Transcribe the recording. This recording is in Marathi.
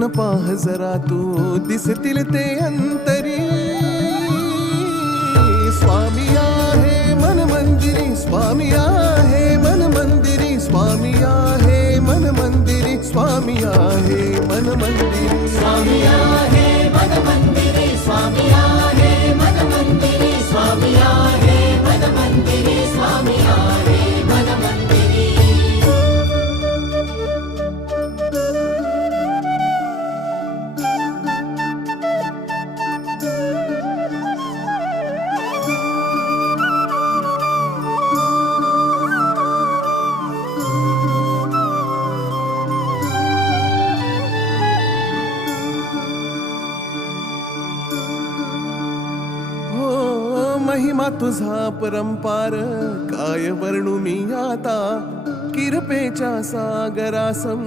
फिरून पाह जरा तू दिसतील ते अंतरी. स्वामी आहे मन मंदिरी, स्वामी आहे मन मंदिरी, स्वामी आहे मन मंदिरी, स्वामी आहे मन मंदिरी. स्वामी आहे मन मंदिरी, स्वामी आहे मन मंदिरी, स्वामी आहे मन मंदिरी, स्वामी आहे मन मंदिरी. महिमा तुझा परंपार काय वर्णू मी आता. किरपेच्या सागरासम